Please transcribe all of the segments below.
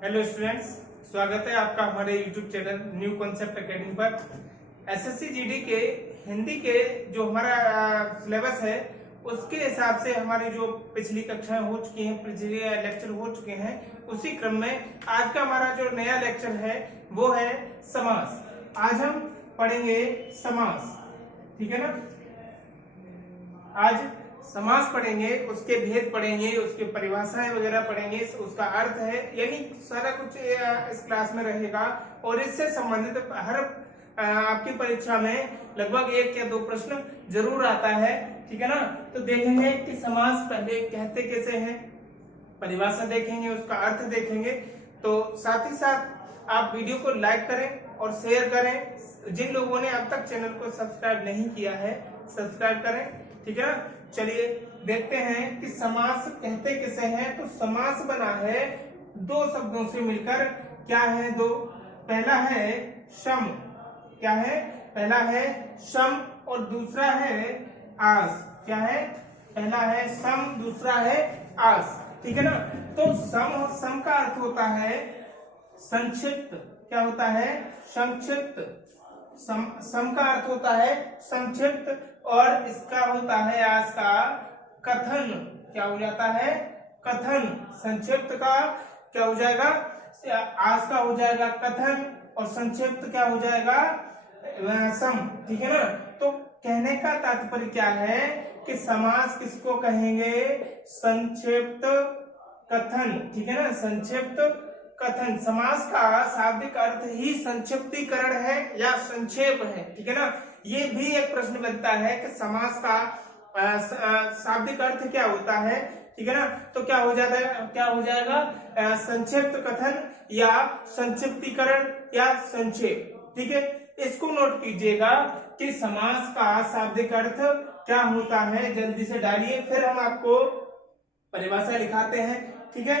Hello students, स्वागत है आपका हमारे YouTube channel new concept academy पर। एसएससी जीडी के हिंदी के जो हमारा सिलेबस है उसके हिसाब से हमारी जो पिछली कक्षाएं हो चुकी हैं, पिछले लेक्चर हो चुके हैं, उसी क्रम में आज का हमारा जो नया लेक्चर है वो है समास। आज हम पढ़ेंगे समास, ठीक है ना। आज समास पढ़ेंगे, उसके भेद पढ़ेंगे, उसके परिभाषाएं वगैरह पढ़ेंगे, उसका अर्थ है, यानी सारा कुछ इस क्लास में रहेगा। और इससे संबंधित हर आपकी परीक्षा में लगभग 1 या 2 प्रश्न जरूर आता है, ठीक है ना। तो देखेंगे कि समास पहले कहते कैसे हैं, परिभाषा देखेंगे, उसका अर्थ देखेंगे। तो साथ ही साथ आप वीडियो को लाइक करें और शेयर करें। जिन लोगों ने अब तक चैनल को सब्सक्राइब नहीं किया है, सब्सक्राइब करें, ठीक है ना। चलिए देखते हैं कि समास कहते किसे हैं। तो समास बना है 2 शब्दों से मिलकर। क्या है 2? पहला है सम। क्या है? पहला है सम और दूसरा है आस। क्या है? पहला है सम, दूसरा है आस, ठीक है ना। तो सम का अर्थ होता है संक्षिप्त। क्या होता है? संक्षिप्त। सम का अर्थ होता है संक्षिप्त और इसका होता है आस का कथन। क्या हो जाता है? कथन। संक्षिप्त का क्या हो जाएगा? आस का हो जाएगा कथन और संक्षिप्त क्या हो जाएगा? सम, ठीक है ना। तो कहने का तात्पर्य क्या है कि समास किसको कहेंगे? संक्षिप्त कथन, ठीक है ना। संक्षिप्त कथन। समास का शाब्दिक अर्थ ही संक्षिप्तीकरण है या संक्षेप है, ठीक है ना। ये भी एक प्रश्न बनता है कि समास का शाब्दिक अर्थ क्या होता है, ठीक है ना। तो क्या हो जाता है? क्या हो जाएगा? संक्षिप्त कथन या संक्षिप्तीकरण या संक्षेप, ठीक है। इसको नोट कीजिएगा कि समास का शाब्दिक अर्थ क्या होता है। जल्दी से डालिए, फिर हम आपको परिभाषा लिखाते हैं, ठीक है।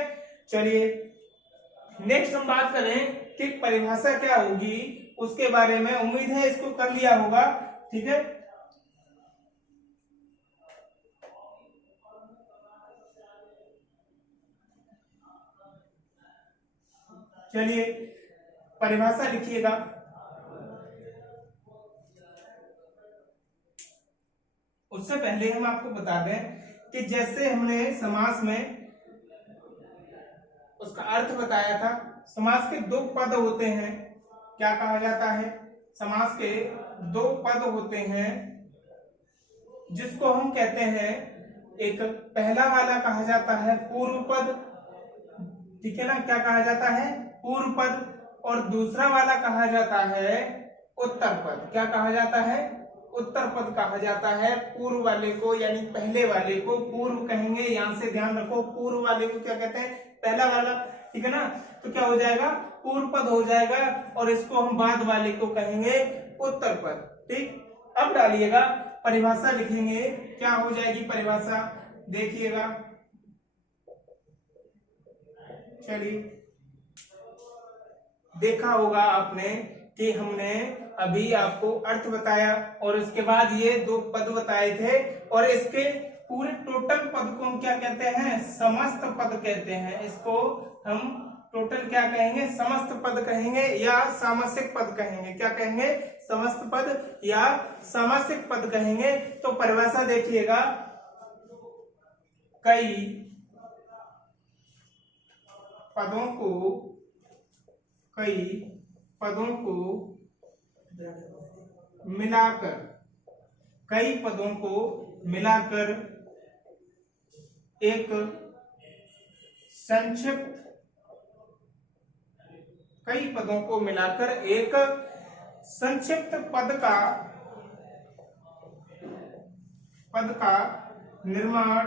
चलिए नेक्स्ट हम बात करें कि परिभाषा क्या होगी उसके बारे में। उम्मीद है इसको कर लिया होगा, ठीक है। चलिए परिभाषा लिखिएगा। उससे पहले हम आपको बता दें कि जैसे हमने समास में उसका अर्थ बताया था। समास के 2 पद होते हैं। क्या कहा जाता है? समास के 2 पद होते हैं जिसको हम कहते हैं, एक पहला वाला कहा जाता है पूर्व पद, ठीक है ना। क्या कहा जाता है? पूर्व पद। और दूसरा वाला कहा जाता है उत्तर पद। क्या कहा जाता है? उत्तर पद कहा जाता है। पूर्व वाले को यानी पहले वाले को पूर्व कहेंगे। यहां से ध्यान रखो, पूर्व वाले को क्या कहते हैं? पहला वाला, ठीक है ना। तो क्या हो जाएगा? पूर्व पद हो जाएगा और इसको हम बाद वाले को कहेंगे उत्तर पद, ठीक। अब डालिएगा, परिभाषा लिखेंगे। क्या हो जाएगी परिभाषा? देखिएगा। चलिए देखा होगा आपने कि हमने अभी आपको अर्थ बताया और उसके बाद ये 2 पद बताए थे। और इसके पूरे टोटल पद को हम क्या कहते हैं? समस्त पद कहते हैं। इसको हम टोटल क्या कहेंगे? समस्त पद कहेंगे या सामासिक पद कहेंगे। क्या कहेंगे? समस्त पद या सामासिक पद कहेंगे। तो परिभाषा देखिएगा, कई पदों को मिलाकर एक संक्षिप्त, कई पदों को मिलाकर एक संक्षिप्त पद का निर्माण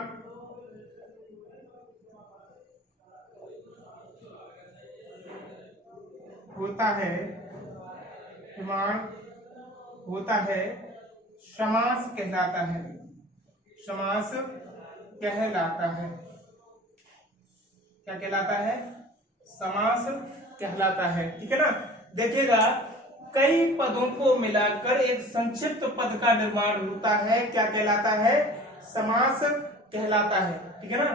होता है, समास कहलाता है। समास कहलाता है। क्या कहलाता है? समास कहलाता है, ठीक है ना। देखिएगा, कई पदों को मिलाकर एक संक्षिप्त पद का निर्माण होता है। क्या कहलाता है? समास कहलाता है, ठीक है ना।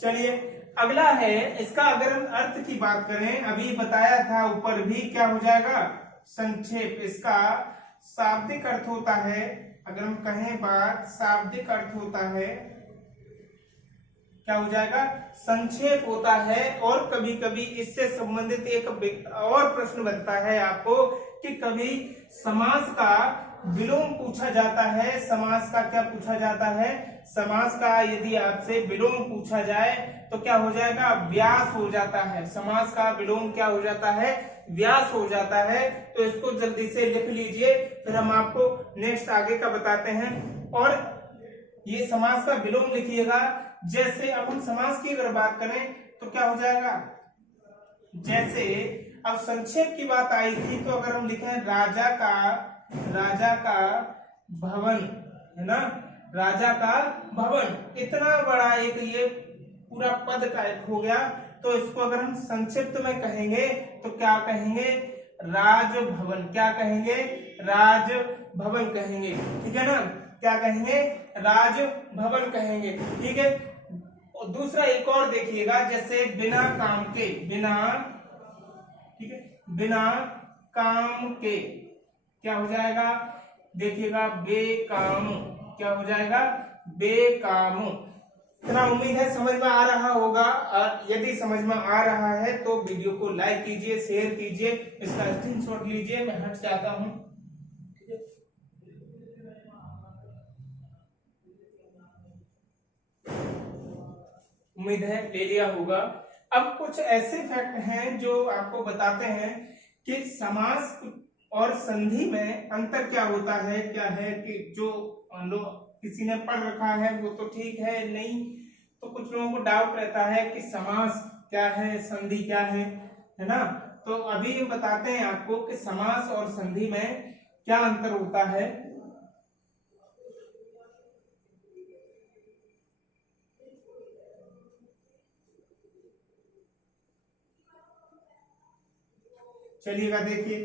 चलिए अगला है इसका, अगर हम अर्थ की बात करें, अभी बताया था ऊपर भी, क्या हो जाएगा, संक्षेप। इसका शाब्दिक अर्थ होता है, अगर हम कहें बात, शाब्दिक अर्थ होता है, क्या हो जाएगा, संक्षेप होता है। और कभी कभी इससे संबंधित एक और प्रश्न बनता है आपको कि कभी समास का विलोम पूछा जाता है। समास का क्या पूछा जाता है, समास का यदि आपसे विलोम पूछा जाए तो क्या हो जाएगा, व्यास हो जाता है। समास का विलोम क्या हो जाता है, व्यास हो जाता है। तो इसको जल्दी से लिख लीजिए, फिर हम आपको नेक्स्ट आगे का बताते हैं। और ये समास का विलोम लिखिएगा। जैसे अब हम समास की अगर बात करें तो क्या हो जाएगा, जैसे अब संक्षेप की बात आई थी, तो अगर हम लिखें राजा का भवन, है ना, राजा का भवन, इतना बड़ा एक ये पूरा पद टाइप हो गया। तो इसको अगर हम संक्षिप्त में कहेंगे तो क्या कहेंगे, राजभवन। क्या कहेंगे, राजभवन कहेंगे, ठीक है ना, क्या कहेंगे, राजभवन कहेंगे, ठीक है। और दूसरा एक और देखिएगा, जैसे बिना काम के, बिना, ठीक है, बिना काम के क्या हो जाएगा, देखिएगा, बेकाम। क्या हो जाएगा, बेकाम। इतना उम्मीद है समझ में आ रहा होगा। और यदि समझ में आ रहा है तो वीडियो को लाइक कीजिए, शेयर कीजिए, इसका स्क्रीनशॉट लीजिए। मैं हट जाता हूं। उम्मीद है ले लिया होगा। अब कुछ ऐसे फैक्ट हैं जो आपको बताते हैं कि समास और संधि में अंतर क्या होता है। क्या है कि जो लोग किसी ने पढ़ रखा है वो तो ठीक है, नहीं तो कुछ लोगों को डाउट रहता है कि समास क्या है, संधि क्या है ना। तो अभी हम बताते हैं आपको कि समास और संधि में क्या अंतर होता है। चलिएगा, देखिए,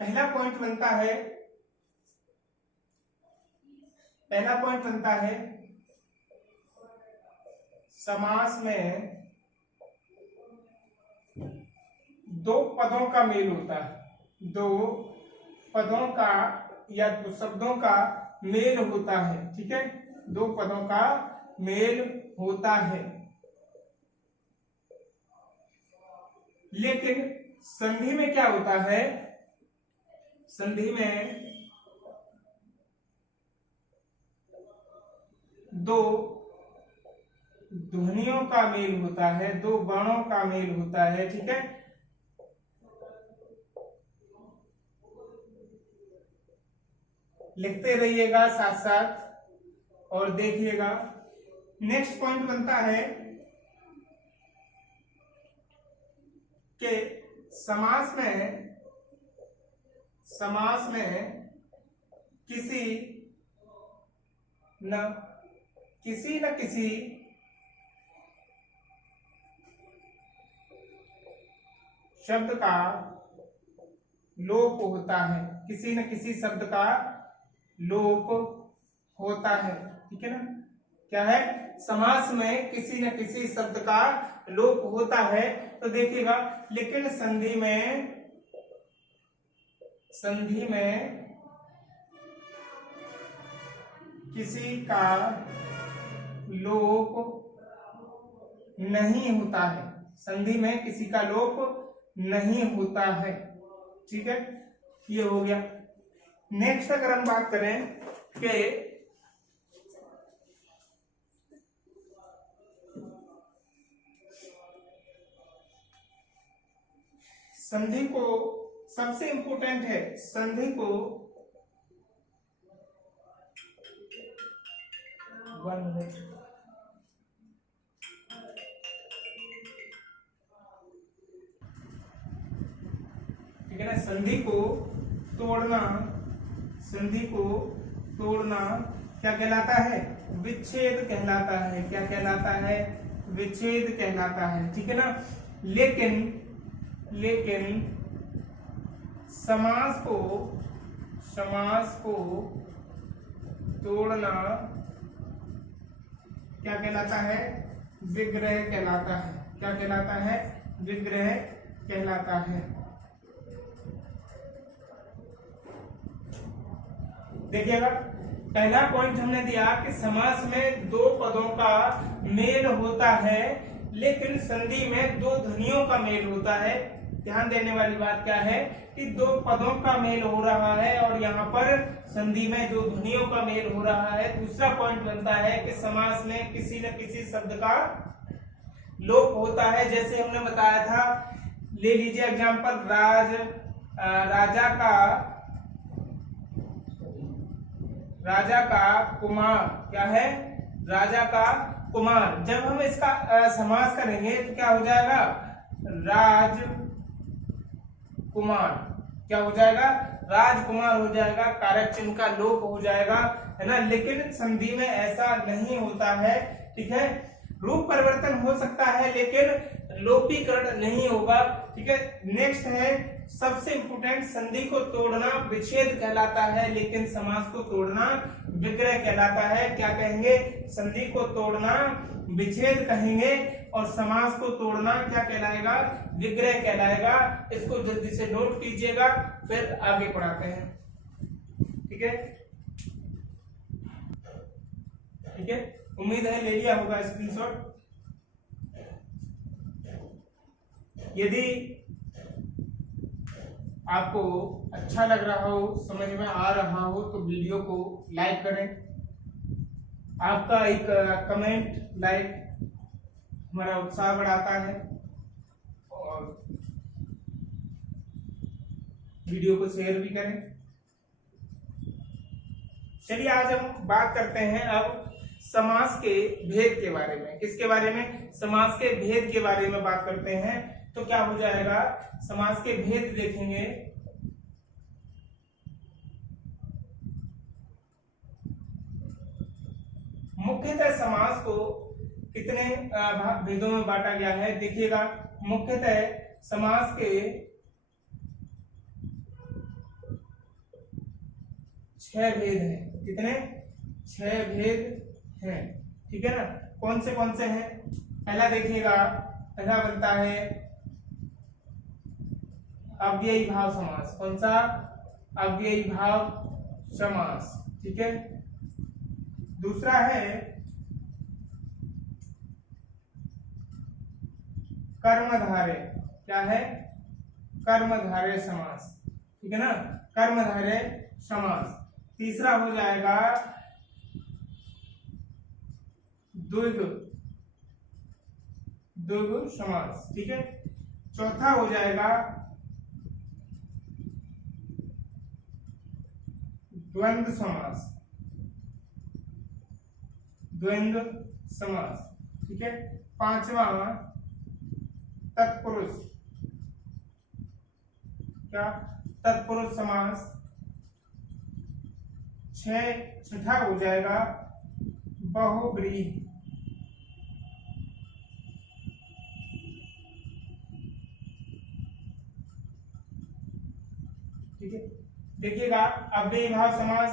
पहला पॉइंट बनता है समास में दो पदों का मेल होता है। दो पदों का या दो शब्दों का मेल होता है, ठीक है, दो पदों का मेल होता है। लेकिन संधि में क्या होता है, संधि में दो ध्वनियों का मेल होता है, दो वर्णों का मेल होता है, ठीक है। लिखते रहिएगा साथ साथ और देखिएगा। नेक्स्ट पॉइंट बनता है कि समास में किसी न किसी शब्द का लोप होता है। किसी न किसी शब्द का लोप होता है, ठीक है ना। क्या है, समास में किसी न किसी शब्द का लोप होता है। तो देखिएगा, लेकिन संधि में किसी का लोप नहीं होता है। संधि में किसी का लोप नहीं होता है, ठीक है, ये हो गया। नेक्स्ट अगर हम बात करें कि संधि को, सबसे इंपॉर्टेंट है संधि को 1 मिनट, ठीक है ना। संधि को तोड़ना क्या कहलाता है, विच्छेद कहलाता है। क्या कहलाता है, विच्छेद कहलाता है, ठीक है ना। लेकिन समास को तोड़ना क्या कहलाता है, विग्रह कहलाता है। क्या कहलाता है? विग्रह कहलाता है। देखिएगा, पहला पॉइंट हमने दिया कि समास में दो पदों का मेल होता है, लेकिन संधि में दो ध्वनियों का मेल होता है। ध्यान देने वाली बात क्या है कि दो पदों का मेल हो रहा है और यहाँ पर संधि में दो ध्वनियों का मेल हो रहा है। दूसरा पॉइंट बनता है कि समास में किसी न किसी शब्द का लोप होता है। जैसे हमने बताया था, ले लीजिए एग्जाम्पल, राजा का कुमार। क्या है? राजा का कुमार। जब हम इसका समास करेंगे तो क्या हो जाएगा? राजकुमार। क्या हो जाएगा? राजकुमार हो जाएगा, कारक चिन्ह का लोप हो जाएगा, है ना। लेकिन संधि में ऐसा नहीं होता है, ठीक है। रूप परिवर्तन हो सकता है लेकिन लोपीकरण नहीं होगा, ठीक है। नेक्स्ट है सबसे इंपोर्टेंट, संधि को तोड़ना विच्छेद कहलाता है, लेकिन समास को तोड़ना विग्रह कहलाता है। क्या कहेंगे? संधि को तोड़ना विच्छेद कहेंगे और समास को तोड़ना क्या कहलाएगा? विग्रह कहलाएगा। इसको जल्दी से नोट कीजिएगा, फिर आगे पढ़ाते हैं, ठीक है। ठीक है, उम्मीद है ले लिया होगा स्क्रीनशॉट। यदि आपको अच्छा लग रहा हो, समझ में आ रहा हो, तो वीडियो को लाइक करें। आपका एक कमेंट, लाइक हमारा उत्साह बढ़ाता है। और वीडियो को शेयर भी करें। चलिए आज हम बात करते हैं अब समास के भेद के बारे में। किसके बारे में? समास के भेद के बारे में बात करते हैं। तो क्या हो जाएगा? समास के भेद देखेंगे। मुख्यतः समास को कितने भेदों में बांटा गया है? देखिएगा, मुख्यतः समास के 6 भेद हैं। कितने? 6 भेद हैं, ठीक है ना। कौन से हैं? पहला देखिएगा, पहला बनता है अव्ययी भाव समास। कौन सा? अव्ययी भाव समास, ठीक है। दूसरा है कर्मधारय। क्या है? कर्मधारय समास, ठीक है ना, कर्मधारय समास। तीसरा हो जाएगा द्विगु समास, ठीक है। चौथा हो जाएगा द्वंद्व समास, द्वंद्व समास, ठीक है। पांचवा तत्पुरुष। क्या? तत्पुरुष समास। छठा हो जाएगा बहुब्रीहि, ठीक है। देखिएगा, अव्ययी भाव समास,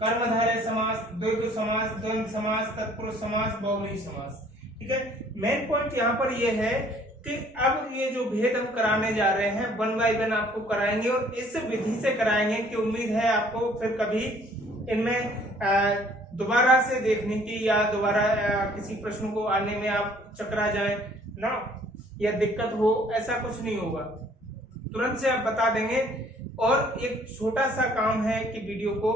कर्मधारय समास, द्विगु समास, द्वंद्व समास, तत्पुरुष समास, बहुब्रीहि समास, ठीक है। मेन पॉइंट यहाँ पर यह है कि अब ये जो भेद हम कराने जा रहे हैं 1 बाय 1 आपको कराएंगे और इस विधि से कराएंगे कि उम्मीद है आपको फिर कभी इनमें दोबारा से देखने की या दोबारा किसी प्रश्न को आने में आप चकरा जाए ना, या दिक्कत हो, ऐसा कुछ नहीं होगा। तुरंत से आप बता देंगे। और एक छोटा सा काम है कि वीडियो को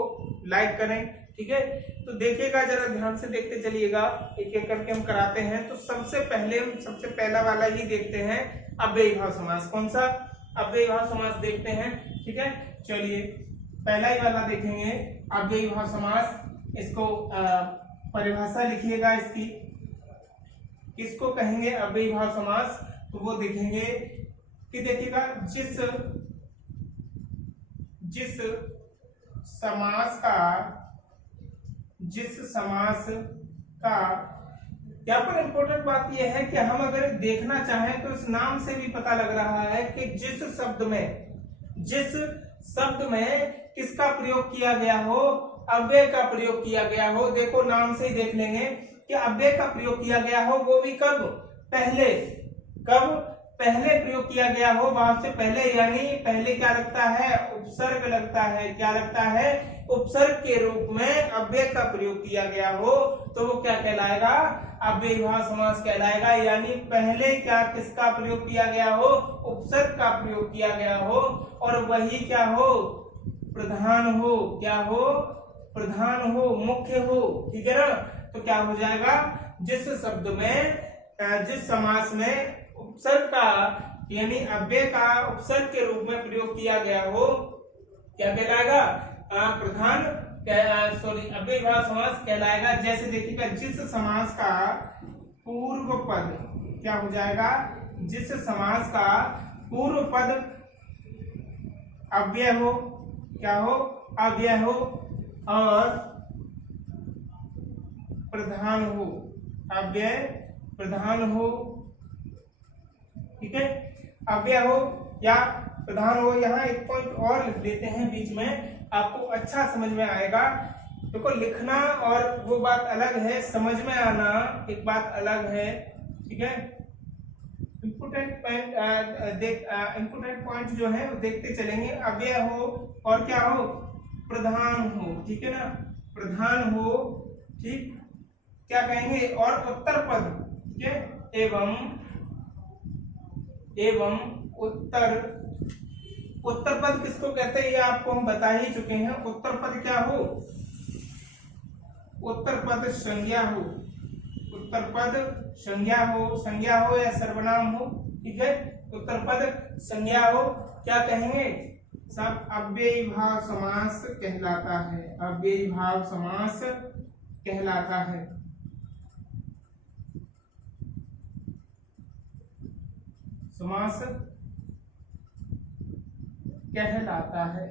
लाइक करें, ठीक है। तो देखिएगा, जरा ध्यान से देखते चलिएगा, एक एक करके हम कराते हैं। तो सबसे पहला वाला ही देखते हैं, अव्ययी भाव समास। कौन सा? अव्ययी भाव समास देखते हैं, ठीक है। चलिए पहला ही वाला देखेंगे, अव्ययी भाव समास। इसको परिभाषा लिखिएगा इसकी, किसको कहेंगे अव्ययी भाव समास? तो वो देखेंगे कि देखिएगा, जिस समास का यहाँ पर इंपॉर्टेंट बात यह है कि हम अगर देखना चाहें तो इस नाम से भी पता लग रहा है कि जिस शब्द में किसका प्रयोग किया गया हो, अव्यय का प्रयोग किया गया हो। देखो नाम से ही देख लेंगे कि अव्यय का प्रयोग किया गया हो, वो भी कब? पहले, कब पहले प्रयोग किया गया हो, भाव से पहले, यानी पहले क्या लगता है, उपसर्ग लगता है। क्या लगता है, उपसर्ग के रूप में अव्यय का प्रयोग किया गया हो तो वो क्या कहलाएगा, अव्ययीभाव समास कहलाएगा। यानी पहले क्या किसका प्रयोग किया गया हो, उपसर्ग का प्रयोग किया गया हो और वही क्या हो, प्रधान हो। क्या हो, प्रधान हो, मुख्य हो। ठीक है ना। तो क्या हो जाएगा, जिस शब्द में, जिस समास में उपसर्ग का यानी अव्यय का उपसर्ग के रूप में प्रयोग किया गया हो, क्या कहलाएगा, प्रधान, सॉरी, अव्ययीभाव समास कहलाएगा। जैसे देखिएगा, जिस समास का पूर्व पद क्या हो जाएगा, जिस समास का पूर्व पद अव्यय हो, क्या हो, अव्यय हो और प्रधान हो, अव्यय प्रधान हो। ठीक है, अव्यय हो या प्रधान हो। यहाँ एक पॉइंट और लिख देते हैं बीच में, आपको अच्छा समझ में आएगा। देखो, लिखना और वो बात अलग है, समझ में आना एक बात अलग है। ठीक है, इम्पोर्टेंट पॉइंट जो है वो देखते चलेंगे। अव्यय हो और क्या हो, प्रधान हो। ठीक है ना, प्रधान हो। ठीक, क्या कहेंगे, और उत्तर पद। ठीक है, एवं उत्तर पद किसको कहते हैं ये आपको हम बता ही चुके हैं। उत्तर पद क्या हो, उत्तर पद संज्ञा हो, उत्तर पद संज्ञा हो या सर्वनाम हो। ठीक है, उत्तर पद संज्ञा हो, क्या कहेंगे, सब अव्ययीभाव समास कहलाता है, अव्ययीभाव समास कहलाता है। समास कहलाता है।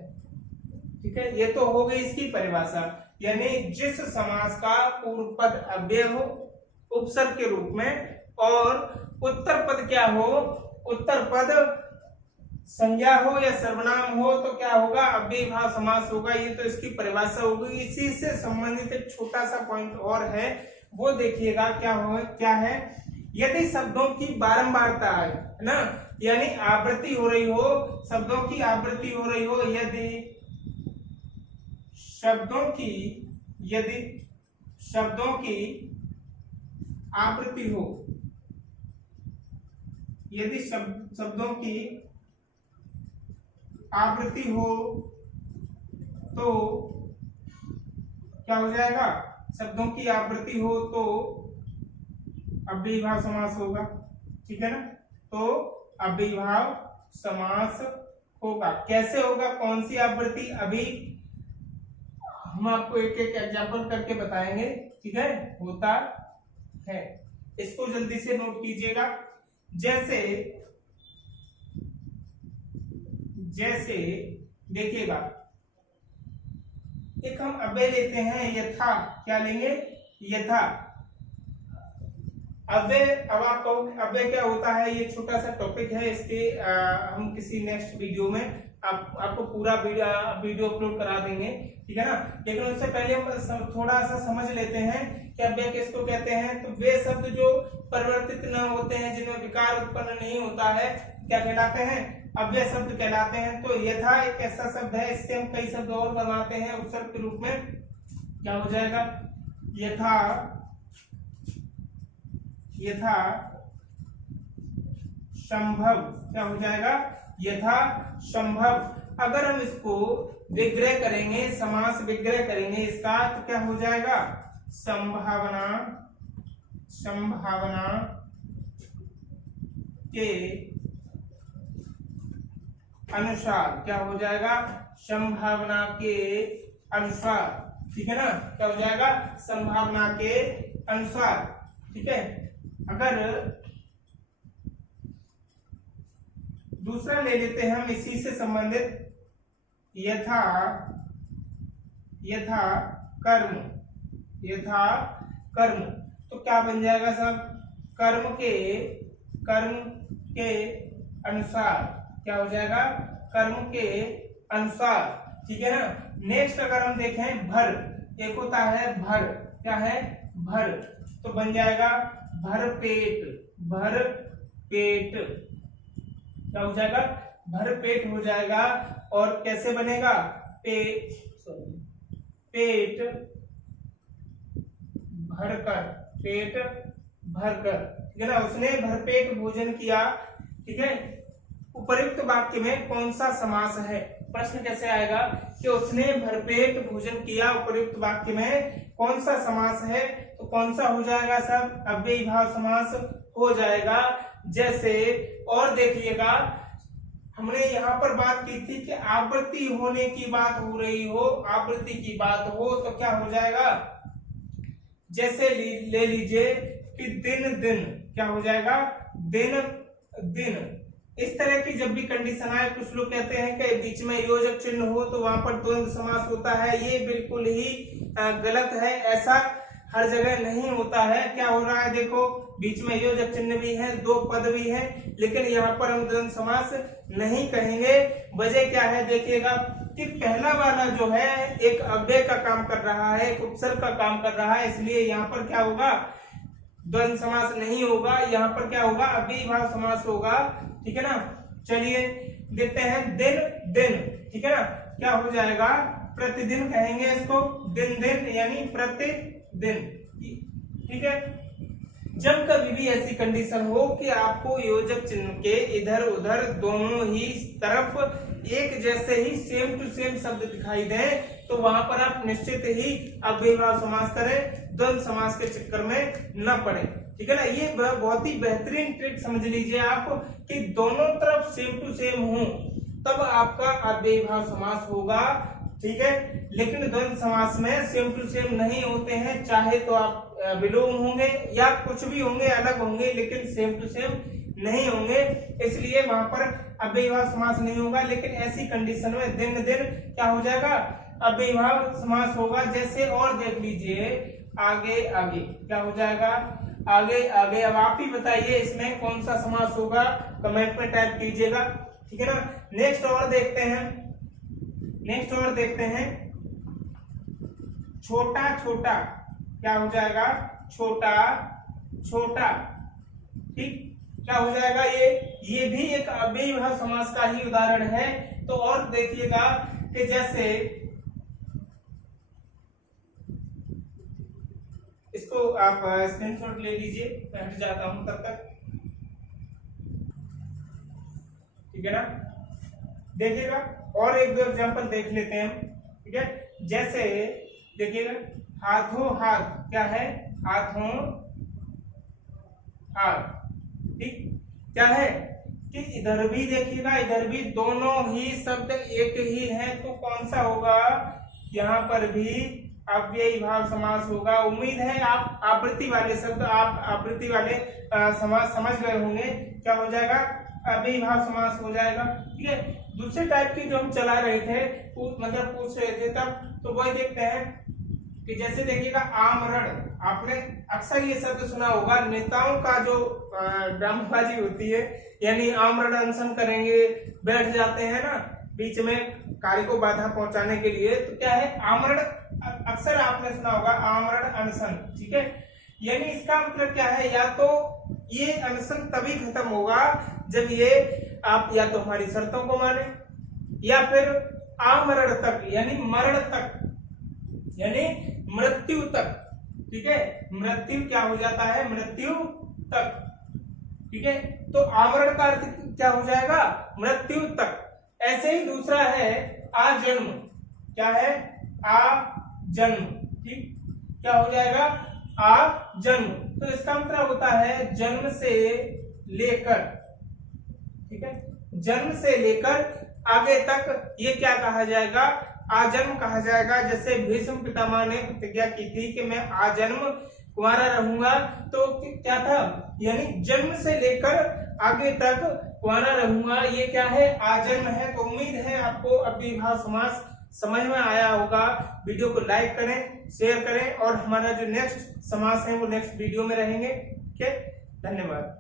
ठीक है, ये तो हो गई इसकी परिभाषा। यानी जिस समास का पूर्व पद अव्यय हो उपसर्ग के रूप में और उत्तर पद क्या हो, उत्तर पद संज्ञा हो या सर्वनाम हो तो क्या होगा, अव्ययीभाव समास होगा। ये तो इसकी परिभाषा होगी। इसी से संबंधित एक छोटा सा पॉइंट और है, वो देखिएगा क्या है, यदि शब्दों की बारंबारता है ना, यानी आवृत्ति हो रही हो, शब्दों की आवृत्ति हो रही हो, यदि शब्दों की आवृत्ति हो, यदि शब्दों की आवृत्ति हो तो क्या हो जाएगा, शब्दों की आवृत्ति हो तो अव्ययीभाव समास होगा। ठीक है ना, तो अव्ययीभाव समास होगा। कैसे होगा, कौन सी आवृत्ति, अभी हम आपको एक एक एग्जांपल करके बताएंगे। ठीक है, होता है, इसको जल्दी से नोट कीजिएगा। जैसे देखिएगा, एक हम अव्यय लेते हैं यथा। क्या लेंगे, यथा। अव्यय, अब आप कहोगे अव्यय क्या होता है, ये छोटा सा टॉपिक है, इसके हम किसी नेक्स्ट वीडियो में आपको पूरा वीडियो अपलोड करा देंगे। ठीक है ना, लेकिन उससे पहले हम थोड़ा सा समझ लेते हैं कि अव्यय किसको कहते हैं। तो वे शब्द जो परिवर्तित न होते हैं, जिनमें विकार उत्पन्न नहीं होता है, क्या कहलाते हैं, अव्यय शब्द कहलाते हैं। तो यथा एक ऐसा शब्द है, इससे हम कई शब्द और बनाते हैं उपसर्ग के रूप में। क्या हो जाएगा, यथा संभव। क्या हो जाएगा, यथा संभव। अगर हम इसको विग्रह करेंगे, समास विग्रह करेंगे इसका, तो क्या हो जाएगा, संभावना के अनुसार। क्या हो जाएगा, संभावना के अनुसार। ठीक है ना, क्या हो जाएगा, संभावना के अनुसार। ठीक है, अगर दूसरा ले लेते हैं हम इसी से संबंधित, यथा कर्म, तो क्या बन जाएगा सब, कर्म के अनुसार। क्या हो जाएगा, कर्म के अनुसार। ठीक है ना। नेक्स्ट अगर हम देखें भर, एक होता है भर, क्या है, भर, तो बन जाएगा भरपेट, भरपेट क्या हो जाएगा, भरपेट हो जाएगा। और कैसे बनेगा, पेट भरकर, पेट भरकर, ठीक है ना। उसने भरपेट भोजन किया, ठीक है। उपयुक्त वाक्य में कौन सा समास है, प्रश्न कैसे आएगा कि उसने भरपेट भोजन किया, उपयुक्त वाक्य में कौन सा समास है, तो कौन सा हो जाएगा सब, अव्ययी भाव समास हो जाएगा। जैसे और देखिएगा, हमने यहाँ पर बात की थी कि आवृत्ति होने की बात हो रही हो, आवृत्ति की बात हो तो क्या हो जाएगा, जैसे ले लीजिए कि दिन दिन, क्या हो जाएगा, दिन दिन। इस तरह की जब भी कंडीशन आए, कुछ लोग कहते हैं कि बीच में योजक चिन्ह हो तो वहां पर द्वंद्व समास होता है, ये बिल्कुल ही गलत है, ऐसा हर जगह नहीं होता है। क्या हो रहा है, देखो बीच में योजक चिन्ह भी है, दो पद भी है, लेकिन यहाँ पर हम द्वंद्व समास नहीं कहेंगे। वजह क्या है, देखिएगा कि पहला वाला जो है एक अव्यय का काम कर रहा है, एक उपसर्ग का काम कर रहा है, इसलिए यहाँ पर क्या होगा, द्वंद्व समास नहीं होगा, यहाँ पर क्या होगा, अव्ययी भाव समास होगा, ठीक है ना। चलिए देखते हैं, दिन दिन, ठीक है ना, क्या हो जाएगा, प्रतिदिन कहेंगे इसको, दिन दिन यानी प्रतिदिन, ठीक है। जब कभी भी ऐसी कंडीशन हो कि आपको योजक चिन्ह के इधर उधर दोनों ही तरफ एक जैसे ही सेम टू सेम शब्द दिखाई दे, तो वहां पर आप निश्चित ही अव्ययी भाव समास करें, द्वंद्व समास के चक्कर में न पड़े, ठीक है ना। ये बहुत ही बेहतरीन ट्रिक समझ लीजिए आप कि दोनों तरफ सेम टू सेम हो तब आपका अव्ययी भाव समास होगा, ठीक है। लेकिन द्वंद्व समास में सेम टू सेम नहीं होते हैं, चाहे तो आप विलोम होंगे या कुछ भी होंगे, अलग होंगे, लेकिन सेम टू सेम नहीं होंगे, इसलिए वहां पर अव्ययी भाव समास नहीं होगा। लेकिन ऐसी कंडीशन में दिन दिन क्या हो जाएगा, अव्ययी भाव समास होगा। जैसे और देख लीजिए, आगे आगे क्या हो जाएगा, आगे आगे। अब आप ही बताइए इसमें कौन सा समास होगा, कमेंट में टाइप कीजिएगा, ठीक है ना। नेक्स्ट और देखते हैं, नेक्स्ट और देखते हैं, छोटा छोटा क्या हो जाएगा, छोटा छोटा, ठीक, क्या हो जाएगा, ये भी एक अव्ययी भाव समास का ही उदाहरण है। तो और देखिएगा कि जैसे इसको आप स्क्रीनशॉट ले लीजिए, मैं हट जाता हूं तब तक, ठीक है ना। देखिएगा और एक दो एग्जांपल देख लेते हैं, ठीक है। जैसे देखिएगा, हाथों हाथ, क्या है, हाथों हाथ, ठीक, क्या है कि इधर भी देखिएगा, इधर भी दोनों ही शब्द एक ही हैं, तो कौन सा होगा, यहाँ पर भी अव्ययी भाव समास होगा। उम्मीद है आप आवृत्ति वाले शब्द, आप आवृत्ति वाले समास समझ गए होंगे, क्या हो जाएगा, अव्ययी भाव समास हो जाएगा, ठीक है। दूसरे टाइप की जो हम चला रहे थे, मतलब पूछ रहे थे तब, तो वही देखते हैं कि जैसे देखिएगा, आमरण, आपने अक्सर ये शब्द सुना होगा, नेताओं का जो ड्रामेबाजी होती है, यानी आमरण अनशन करेंगे, बैठ जाते हैं ना बीच में कार्य को बाधा पहुंचाने के लिए, तो क्या है, आमरण, अक्सर आपने सुना होगा आमरण अनशन, ठीक है। यानी इसका मतलब क्या है, या तो ये अनशन तभी खत्म होगा जब ये आप या तो हमारी शर्तों को माने, या फिर आमरण तक यानी मरण तक, यानी मृत्यु तक, ठीक है। मृत्यु क्या हो जाता है, मृत्यु तक, ठीक है। तो आमरण का अर्थ क्या हो जाएगा, मृत्यु तक। ऐसे ही दूसरा है आजन्म, क्या है, आजन्म, ठीक, क्या हो जाएगा, आजन्म। तो इसका मतलब होता है जन्म से लेकर, ठीक है, जन्म से लेकर आगे तक, ये क्या कहा जाएगा, आजन्म कहा जाएगा। जैसे भीष्म पितामह ने प्रतिज्ञा की थी कि मैं आजन्म कुंवारा रहूंगा, तो क्या था, यानी जन्म से लेकर आगे तक कुंवारा रहूंगा, ये क्या है, आजन्म है। तो उम्मीद है आपको अव्ययी भाव समास समझ में आया होगा। वीडियो को लाइक करें, शेयर करें, और हमारा जो नेक्स्ट समास है वो नेक्स्ट वीडियो में रहेंगे, ठीक है। धन्यवाद।